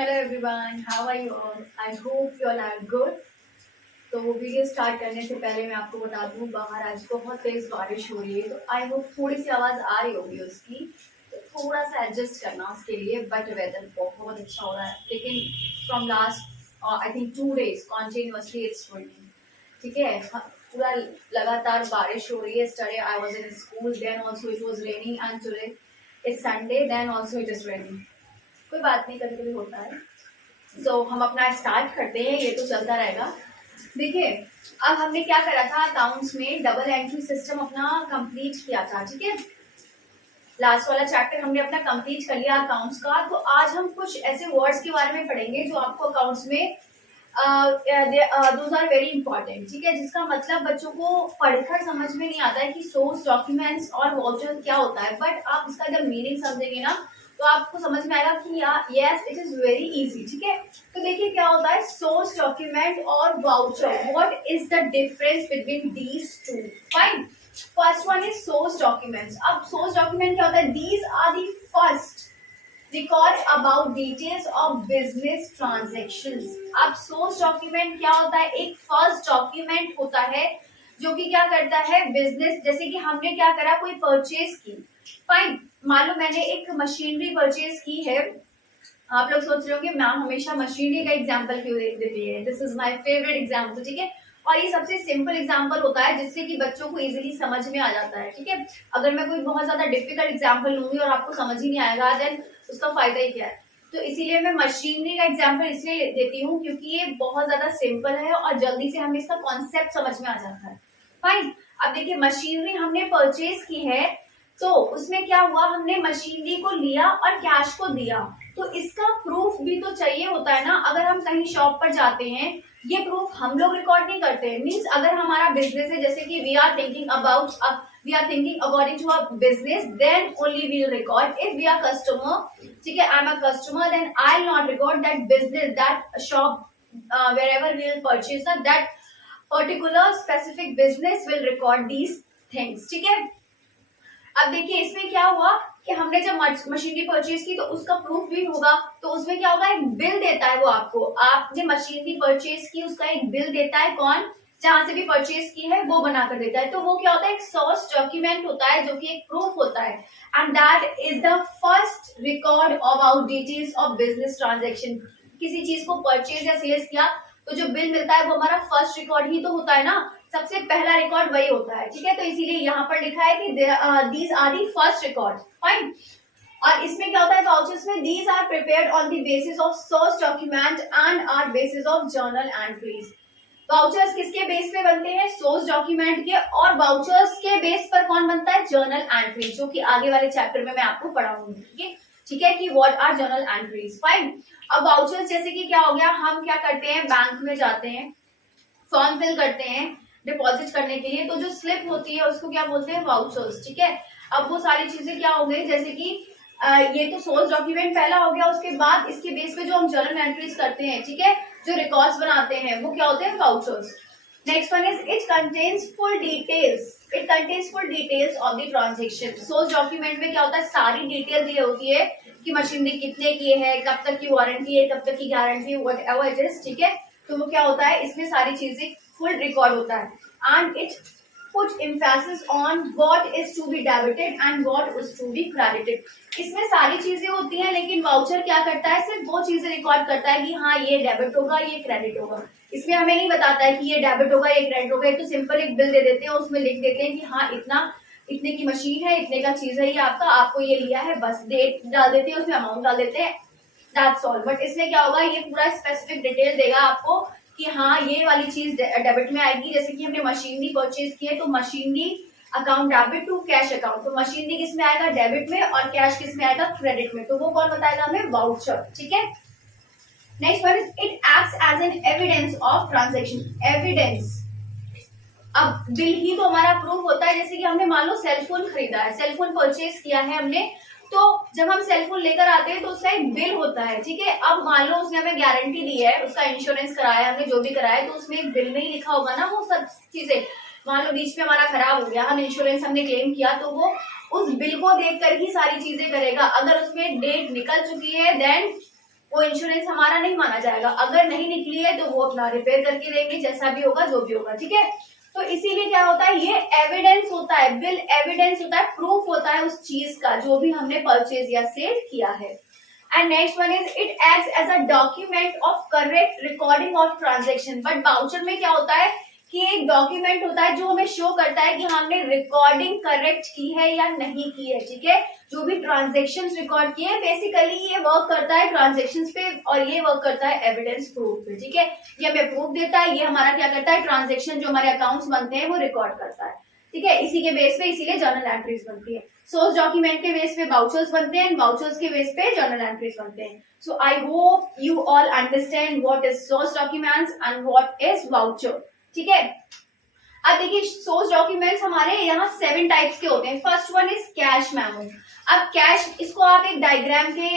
Hello everyone, how are you all? I hope you all are good. तो video start करने से पहले मैं आपको बता दूं, बाहर आज बहुत तेज बारिश हो रही है, तो आई होप थोड़ी सी आवाज़ आ रही होगी उसकी, तो थोड़ा सा एडजस्ट करना उसके लिए। बट वेदर बहुत अच्छा हो रहा है, लेकिन from last I think 2 days continuously it's raining. ठीक है, पूरा लगातार बारिश हो रही है। Yesterday I was in school, then also it was raining, and today it's Sunday, then also it is raining. कोई बात नहीं, कभी कभी होता है। हम अपना स्टार्ट करते हैं, ये तो चलता रहेगा। देखिए, अब हमने क्या करा था, अकाउंट्स में डबल एंट्री सिस्टम अपना कंप्लीट किया था। ठीक है, लास्ट वाला चैप्टर हमने अपना कंप्लीट कर लिया अकाउंट्स का। तो आज हम कुछ ऐसे वर्ड्स के बारे में पढ़ेंगे जो आपको अकाउंट्स में दोज आर वेरी इंपॉर्टेंट। ठीक है, जिसका मतलब बच्चों को पढ़कर समझ में नहीं आता है कि सोर्स डॉक्यूमेंट्स और वाउचर क्या होता है, बट आप इसका जब मीनिंग समझेंगे ना तो आपको समझ में आएगा कि yes it is very easy. ठीक है, तो देखिए क्या होता है सोर्स डॉक्यूमेंट और voucher, what is the difference between these two. Fine, first one is source documents. अब सोर्स डॉक्यूमेंट क्या होता है, these are the first record about details of business transactions. अब सोर्स डॉक्यूमेंट क्या होता है, एक फर्स्ट डॉक्यूमेंट होता है जो कि क्या करता है बिजनेस, जैसे कि हमने क्या करा, कोई परचेज की। फाइन, मान लो मैंने एक मशीनरी परचेज की है। आप लोग सोच रहे होंगे मैम हमेशा मशीनरी का एग्जांपल क्यों देती है, this is my favourite example. ठीक है, और ये सबसे सिंपल एग्जांपल होता है जिससे कि बच्चों को इजीली समझ में आ जाता है। ठीक है, अगर मैं कोई बहुत ज्यादा डिफिकल्ट एग्जांपल लूंगी और आपको समझ ही नहीं आएगा, देन उसका फायदा ही क्या है। तो इसीलिए मैं मशीनरी का एग्जांपल इसलिए देती हूँ क्योंकि ये बहुत ज्यादा सिंपल है और जल्दी से हमें इसका कॉन्सेप्ट समझ में आ जाता है। फाइन, अब देखिए मशीनरी हमने परचेज की है, तो उसमें क्या हुआ, हमने मशीनरी को लिया और कैश को दिया, तो इसका प्रूफ भी तो चाहिए होता है ना। अगर हम कहीं शॉप पर जाते हैं, ये प्रूफ हम लोग रिकॉर्ड नहीं करते। मींस अगर हमारा बिजनेस है, जैसे कि we are thinking according to a business, then only we will record. If we are customer, ठीक है, I am a customer, then I will not record that business, that shop, wherever we will purchase that particular specific business will record these things। ठीक है, अब देखिए इसमें क्या हुआ कि हमने जब मशीनरी परचेज की तो उसका प्रूफ भी होगा, तो उसमें क्या होगा, एक बिल देता है वो आपको। आपने मशीनरी परचेज की, उसका एक बिल देता है, कौन, जहां से भी परचेज की है वो बना कर देता है। तो वो क्या होता है, एक सोर्स डॉक्यूमेंट होता है जो कि एक प्रूफ होता है, and that is the first record about details of business transaction. किसी चीज को परचेज या सेल्स किया तो जो बिल मिलता है वो हमारा फर्स्ट रिकॉर्ड ही तो होता है ना, सबसे पहला रिकॉर्ड वही होता है। ठीक है, तो इसीलिए यहाँ पर लिखा है कि these are the first record. Fine, और इसमें क्या होता है वाउचर्स में, these are prepared on the basis of source document and are basis of journal entries. Vouchers किसके बेस पे बनते हैं, सोर्स डॉक्यूमेंट के, और वाउचर्स के बेस पर कौन बनता है, जर्नल एंट्री, जो कि आगे वाले चैप्टर में मैं आपको पढ़ाऊंगी। ठीक है, ठीक है, कि what are journal entries. Fine, अब वाउचर्स जैसे कि क्या हो गया, हम क्या करते हैं, बैंक में जाते हैं, फॉर्म फिल करते हैं डिपॉजिट करने के लिए, तो जो स्लिप होती है उसको क्या बोलते हैं, वाउचर्स। ठीक है, अब वो सारी चीजें क्या हो गई, जैसे कि ये तो सोर्स डॉक्यूमेंट पहला हो गया, उसके बाद इसके बेस पे जो हम जर्नल एंट्रीज करते हैं, ठीक है, जो रिकॉर्ड्स बनाते हैं, वो क्या होते हैं, vouchers. Next one is it contains full details of the transaction. Source document में क्या होता है, सारी डिटेल दी होती है कि मशीनरी कितने की है, कब तक की वारंटी है, कब तक की गारंटी, व्हाटएवर इट इज। ठीक है, तो वो क्या होता है, इसमें सारी चीजें फुल रिकॉर्ड होता है, and it put emphasis on what is to be debited and what is to be credited। इसमें सारी चीजें होती हैं, लेकिन वाउचर क्या करता है, सिर्फ वो चीजें रिकॉर्ड करता है कि हाँ ये डेबिट होगा, ये क्रेडिट होगा। इसमें हमें नहीं बताता है कि ये डेबिट होगा, ये क्रेडिट होगा। ये तो सिंपल एक बिल दे देते हैं, उसमें लिख देते हैं कि हाँ इतने की मशीन है, इतने का चीज है ये आपका, आपको ये लिया है, बस डेट डाल देते हैं, उसमें अमाउंट डाल देते हैं, दैट्स ऑल। बट इसमें क्या होगा, ये पूरा स्पेसिफिक डिटेल देगा आपको कि हाँ ये वाली चीज डेबिट में आएगी। जैसे कि हमने मशीनरी परचेज की है, तो machinery account debit to cash account, तो मशीनरी किस में आएगा, डेबिट में, और कैश किस में आएगा, क्रेडिट में। तो वो कौन बताएगा हमें, वाउचर। ठीक है, next one is it acts as an evidence of transaction. Evidence, अब बिल ही तो हमारा प्रूफ होता है। जैसे कि हमने मान लो सेलफोन खरीदा है, सेलफोन परचेज किया है हमने, तो जब हम सेलफोन लेकर आते हैं तो उसका एक बिल होता है। ठीक है, अब मान लो उसने हमें गारंटी दी है, उसका इंश्योरेंस कराया हमने, जो भी कराया, तो उसमें एक बिल में ही लिखा होगा ना वो सब चीजें। मान लो बीच में हमारा खराब हो गया, हम इंश्योरेंस हमने क्लेम किया, तो वो उस बिल को देख कर ही सारी चीजें करेगा। अगर उसमें डेट निकल चुकी है, देन वो इंश्योरेंस हमारा नहीं माना जाएगा। अगर नहीं निकली है तो वो अपना रिपेयर करके देंगे, जैसा भी होगा जो भी होगा, ठीक है। तो इसीलिए क्या होता है, ये एविडेंस होता है, बिल एविडेंस होता है, प्रूफ होता है उस चीज का जो भी हमने परचेज या सेल किया है। And next one is it acts as a document of correct recording of transaction. But voucher में क्या होता है कि एक डॉक्यूमेंट होता है जो हमें शो करता है कि हमने रिकॉर्डिंग करेक्ट की है या नहीं की है, ठीक है। जो भी ट्रांजेक्शन्स रिकॉर्ड किए बेसिकली ये वर्क करता है ट्रांजेक्शन्स पे और ये वर्क करता है एविडेंस प्रूफ पे, ठीक है। ये हमें प्रूफ देता है, ये हमारा क्या करता है, ट्रांजेक्शन जो हमारे अकाउंट्स बनते हैं वो रिकॉर्ड करता है, ठीक है। इसी के बेस पे इसीलिए जर्नल एंट्रीज बनती है। सोर्स डॉक्यूमेंट के बेस पे वाउचर्स बनते हैं, वाउचर्स के बेस पे जर्नल एंट्रीज बनते हैं। So I hope you all understand what is source documents and what is voucher, ठीक है। अब देखिए सोर्स डॉक्यूमेंट्स हमारे यहाँ 7 टाइप्स के होते हैं। First one is cash memo. अब कैश, इसको आप एक डायग्राम के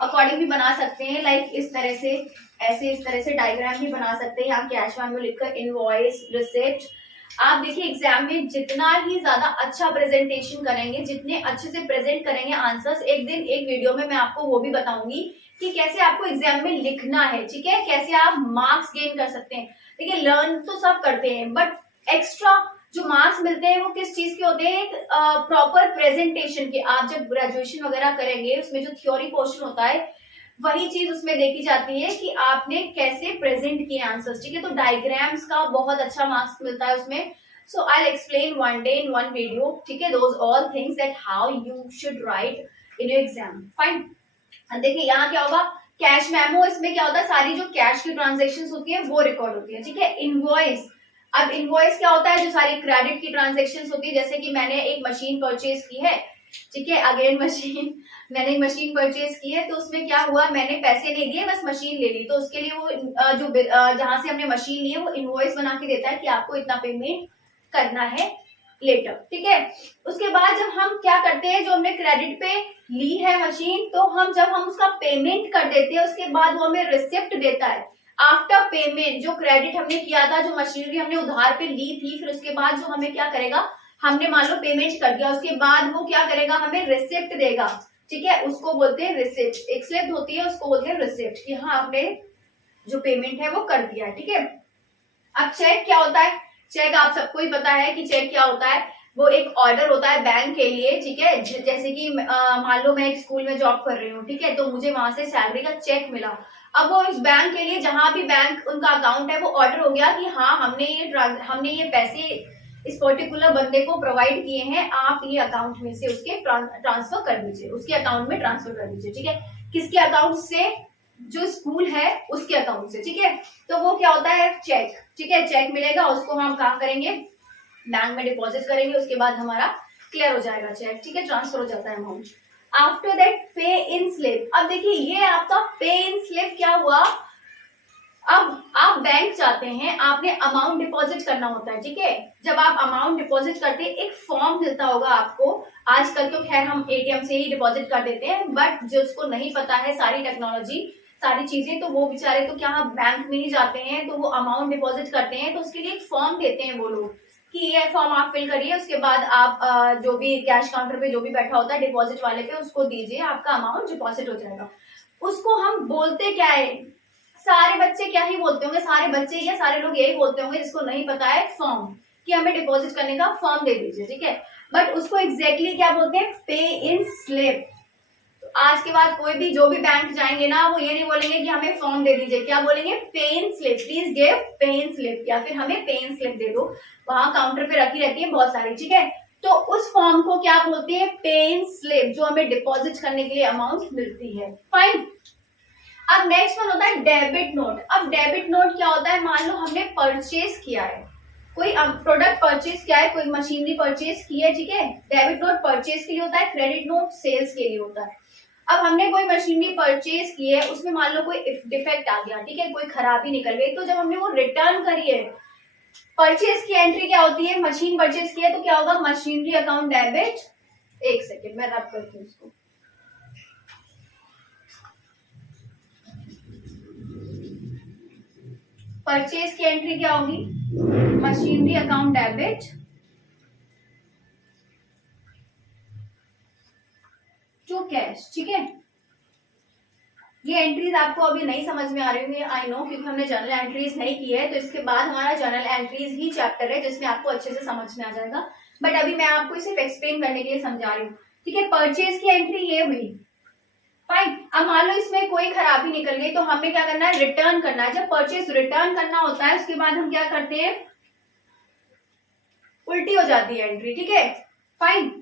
अकॉर्डिंग भी बना सकते हैं, लाइक इस तरह से, ऐसे इस तरह से डायग्राम भी बना सकते हैं। यहाँ कैश मेमो लिखकर इनवॉइस, रिसिप्ट। आप देखिए एग्जाम में जितना ही ज्यादा अच्छा प्रेजेंटेशन करेंगे, जितने अच्छे से प्रेजेंट करेंगे आंसर्स, एक दिन एक वीडियो में मैं आपको वो भी बताऊंगी कि कैसे आपको एग्जाम में लिखना है, ठीक है, कैसे आप मार्क्स गेन कर सकते हैं। देखिए लर्न तो सब करते हैं बट एक्स्ट्रा जो मार्क्स मिलते हैं वो किस चीज के होते हैं, एक प्रॉपर प्रेजेंटेशन के। आप जब ग्रेजुएशन वगैरह करेंगे उसमें जो थ्योरी पोर्शन होता है वही चीज उसमें देखी जाती है कि आपने कैसे प्रेजेंट किए आंसर्स, ठीक है। तो डायग्राम्स का बहुत अच्छा मार्क्स मिलता है उसमें। So I explain one day in one video, ठीक है, those all things that how you should write in your exam, fine. देखिए यहाँ क्या होगा, कैश मेमो, इसमें क्या होता है, सारी जो कैश की ट्रांजेक्शन्स होती है वो रिकॉर्ड होती है, ठीक है। इनवॉइस, अब इनवॉइस क्या होता है, जो सारी क्रेडिट की ट्रांजेक्शन्स होती है, जैसे कि मैंने एक मशीन परचेज की है, ठीक है, अगेन मशीन, मैंने एक मशीन परचेज की है, तो उसमें क्या हुआ, मैंने पैसे नहीं दिए, बस मशीन ले ली, तो उसके लिए वो जो जहां से हमने मशीन ली है वो इनवॉइस बना के देता है कि आपको इतना पेमेंट करना है लेटर, ठीक है। उसके बाद जब हम क्या करते हैं, जो हमने क्रेडिट पे ली है मशीन, तो जब हम उसका पेमेंट कर देते हैं उसके बाद वो हमें रिसिप्ट देता है आफ्टर पेमेंट। जो क्रेडिट हमने किया था, जो मशीनरी हमने उधार पे ली थी, फिर उसके बाद जो हमें क्या करेगा, हमने मान लो पेमेंट कर दिया, उसके बाद वो क्या करेगा, हमें रिसिप्ट देगा, ठीक है, उसको बोलते हैं रिसिप्ट। एक स्लिप होती है उसको बोलते हैं रिसिप्ट, कि हाँ आपने जो पेमेंट है वो कर दिया है, ठीक है। अब चेक क्या होता है, चेक आप सबको ही पता है कि चेक क्या होता है, वो एक ऑर्डर होता है बैंक के लिए, ठीक है। जैसे कि मान लो मैं एक स्कूल में जॉब कर रही हूँ, ठीक है, तो मुझे वहां से सैलरी का चेक मिला। अब वो इस बैंक के लिए, जहां भी बैंक उनका अकाउंट है, वो ऑर्डर हो गया कि हाँ हमने ये पैसे इस पर्टिकुलर बंदे को प्रोवाइड किए हैं, आप ये अकाउंट में से उसके ट्रांसफर कर दीजिए, उसके अकाउंट में ट्रांसफर कर दीजिए, ठीक है। किसके अकाउंट से, जो स्कूल है उसके अकाउंट से, ठीक है। तो वो क्या होता है, चेक, ठीक है, चेक मिलेगा, उसको हम काम करेंगे, बैंक में डिपॉजिट करेंगे, उसके बाद हमारा क्लियर हो जाएगा चेक, ठीक है, ट्रांसफर हो जाता है अमाउंट। आफ्टर दैट पे इन स्लिप। अब देखिए ये आपका पे इन स्लिप क्या हुआ, अब आप बैंक जाते हैं, आपने अमाउंट डिपॉजिट करना होता है, ठीक है। जब आप अमाउंट डिपॉजिट करते हैं एक फॉर्म मिलता होगा आपको, आजकल तो खैर हम एटीएम से ही डिपॉजिट कर देते हैं, बट जिसको नहीं पता है सारी टेक्नोलॉजी सारी चीजें, तो वो बेचारे तो क्या बैंक में ही जाते हैं, तो वो अमाउंट डिपॉजिट करते हैं, तो उसके लिए एक फॉर्म देते हैं वो लोग कि ये फॉर्म आप फिल करिए, उसके बाद आप जो भी कैश काउंटर पे जो भी बैठा होता है डिपॉजिट वाले पे उसको दीजिए, आपका अमाउंट डिपॉजिट हो जाएगा। उसको हम बोलते क्या है, सारे बच्चे क्या ही बोलते होंगे, सारे बच्चे या सारे लोग यही बोलते होंगे, जिसको नहीं पता है फॉर्म, कि हमें डिपॉजिट करने का फॉर्म दे दीजिए, ठीक है। बट उसको एग्जैक्टली क्या बोलते हैं, पे इन स्लिप। तो आज के बाद कोई भी जो भी बैंक जाएंगे ना, वो ये नहीं बोलेंगे कि हमें फॉर्म दे दीजिए, क्या बोलेंगे, पे इन स्लिप, प्लीज गिव पे इन स्लिप, या फिर हमें पे इन स्लिप दे दो। वहां काउंटर पे रखी रहती है बहुत सारी, ठीक है। तो उस फॉर्म को क्या बोलते हैं, पे इन स्लिप, जो हमें डिपॉजिट करने के लिए अमाउंट मिलती है, फाइन। अब नेक्स्ट वन होता है डेबिट नोट। अब डेबिट नोट क्या होता है, मान लो हमने परचेज किया है, कोई प्रोडक्ट परचेज किया है, कोई मशीनरी परचेज की है, ठीक है। डेबिट नोट परचेज के लिए होता है, क्रेडिट नोट सेल्स के लिए होता है। अब हमने कोई मशीनरी परचेज की है, उसमें मान लो कोई डिफेक्ट आ गया, ठीक है, कोई खराबी निकल गई, तो जब हमने वो रिटर्न करी है, परचेज की एंट्री क्या होती है, मशीन परचेज की है तो क्या होगा, मशीनरी अकाउंट डेबिट। एक सेकेंड मैं रब करती हूँ इसको, परचेज की एंट्री क्या होगी, machinery account debit, to cash, ठीक है। ये एंट्रीज आपको अभी नहीं समझ में आ रही होंगी, आई नो, क्योंकि हमने जर्नल एंट्रीज नहीं की है, तो इसके बाद हमारा जर्नल एंट्रीज ही चैप्टर है जिसमें आपको अच्छे से समझ में आ जाएगा। बट अभी मैं आपको सिर्फ एक्सप्लेन करने के लिए समझा रही हूँ, ठीक है। परचेज की एंट्री ये हुई, फाइन। अब मान लो इसमें कोई खराबी निकल गई तो हमें क्या करना है, रिटर्न करना है। जब परचेज रिटर्न करना होता है उसके बाद हम क्या करते हैं, उल्टी हो जाती है एंट्री, ठीक है, फाइन।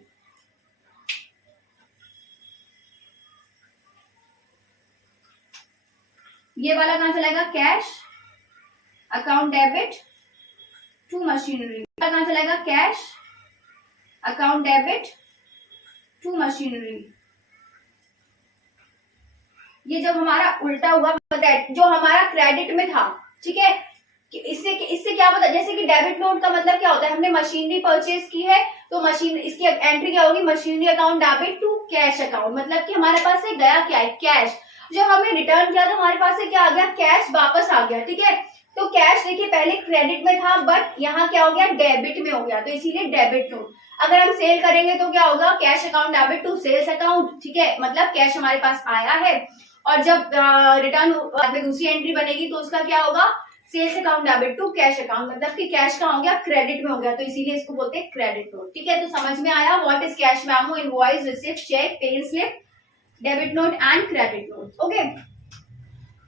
ये वाला कहां चलाएगा, cash account debit to machinery, कहां चलाएगा, cash account debit to machinery. ये जब हमारा उल्टा हुआ, जो हमारा क्रेडिट में था, ठीक है, कि इससे क्या पता, जैसे कि डेबिट नोट का मतलब क्या होता है, हमने मशीनरी परचेज की है तो मशीन, इसकी एंट्री क्या होगी, machinery account debit to cash account, मतलब कि हमारे पास से गया क्या है, कैश। जब हमने रिटर्न किया तो हमारे पास से क्या आ गया, कैश वापस आ गया, ठीक है। तो कैश देखिए पहले क्रेडिट में था बट यहाँ क्या हो गया, डेबिट में हो गया, तो इसीलिए डेबिट नोट। अगर हम सेल करेंगे तो क्या होगा, cash account debit to sales account, ठीक है, मतलब कैश हमारे पास आया है, और जब रिटर्न में दूसरी एंट्री बनेगी तो उसका क्या होगा, sales account debit to cash account, मतलब कि कैश का हो गया क्रेडिट में हो गया, तो इसीलिए इसको बोलते हैं क्रेडिट नोट, ठीक है। तो समझ में आया, what is cash memo, invoice, receipt, cheque, pay slip, debit note and credit note, okay.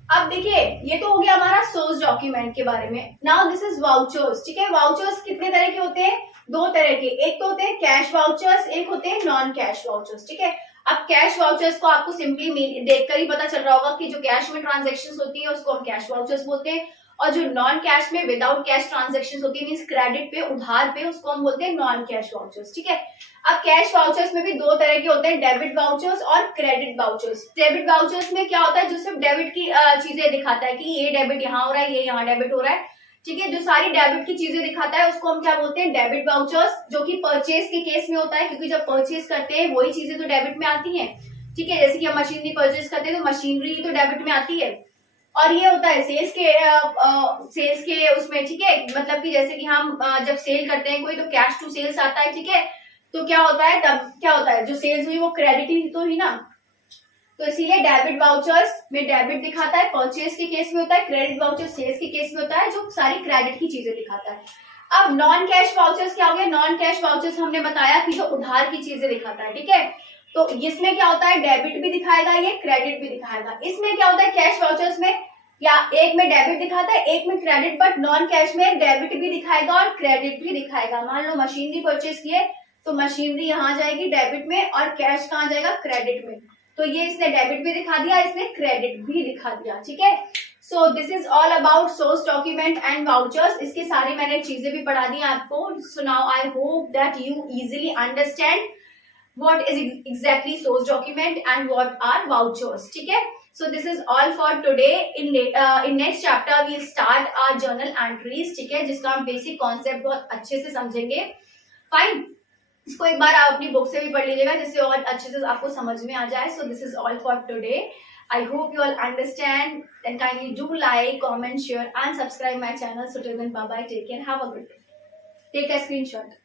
अब देखिए ये तो हो गया हमारा सोर्स डॉक्यूमेंट के बारे में। नाउ दिस इज वाउचर्स, ठीक है। वाउचर्स कितने तरह के होते हैं, दो तरह के, एक तो होते हैं कैश वाउचर्स, एक होते हैं नॉन कैश वाउचर्स, ठीक है। अब कैश वाउचर्स को आपको सिंपली देखकर ही पता चल रहा होगा कि जो कैश में ट्रांजेक्शन होती है उसको हम कैश वाउचर्स बोलते हैं, और जो नॉन कैश में विदाउट कैश ट्रांजेक्शन होती है, मींस क्रेडिट पे, उधार पे, उसको हम बोलते हैं नॉन कैश वाउचर्स, ठीक है। अब कैश वाउचर्स में भी दो तरह के होते हैं, डेबिट वाउचर्स और क्रेडिट वाउचर्स। डेबिट वाउचर्स में क्या होता है, जो सिर्फ डेबिट की चीजें दिखाता है कि ये डेबिट यहाँ हो रहा है, ये यहाँ डेबिट हो रहा है, ठीक है, जो सारी डेबिट की चीजें दिखाता है उसको हम क्या बोलते हैं, डेबिट वाउचर्स, जो कि परचेज के केस में होता है, क्योंकि जब परचेज करते हैं वही चीजें तो डेबिट में आती हैं, ठीक है। जैसे कि हम मशीनरी परचेज करते हैं तो मशीनरी तो डेबिट में आती है, और ये होता है सेल्स के उसमें, ठीक है, मतलब कि जैसे कि हम जब सेल करते हैं कोई तो कैश टू सेल्स आता है, ठीक है, तो क्या होता है, तब क्या होता है, जो सेल्स हुई वो क्रेडिट ही तो ही ना, तो इसीलिए डेबिट वाउचर्स में डेबिट दिखाता है, परचेज के केस में होता है, क्रेडिट वाउचर सेल्स के केस में होता है, जो सारी क्रेडिट की चीजें दिखाता है। अब नॉन कैश वाउचर्स क्या हो गया, नॉन कैश वाउचर्स हमने बताया कि जो उधार की चीजें दिखाता है, ठीक है, तो इसमें क्या होता है, डेबिट भी दिखाएगा, ये क्रेडिट भी दिखाएगा। इसमें क्या होता है, कैश वाउचर्स में या एक में डेबिट दिखाता है, एक में क्रेडिट, बट नॉन कैश में डेबिट भी दिखाएगा और क्रेडिट भी दिखाएगा। मान लो मशीनरी परचेज किए तो मशीनरी यहाँ जाएगी डेबिट में और कैश कहाँ जाएगा, क्रेडिट में, तो ये इसने डेबिट भी दिखा दिया, इसने क्रेडिट भी दिखा दिया, ठीक है। So this is all about source document and vouchers. इसके सारी मैंने चीजें भी पढ़ा दी आपको। So now I hope that you easily understand what is exactly source document and what are vouchers, ठीक है। so this is all for today. in next chapter we'll start our journal entries, ठीक है, जिसका हम basic concept बहुत अच्छे से समझेंगे, फाइन। इसको एक बार आप अपनी बुक से भी पढ़ लीजिएगा जिससे और अच्छे से आपको समझ में आ जाए। so this is all for today. I hope you all understand, then kindly do like, comment, share and subscribe my channel. so till then, bye bye, take care, have a good day, take a screenshot.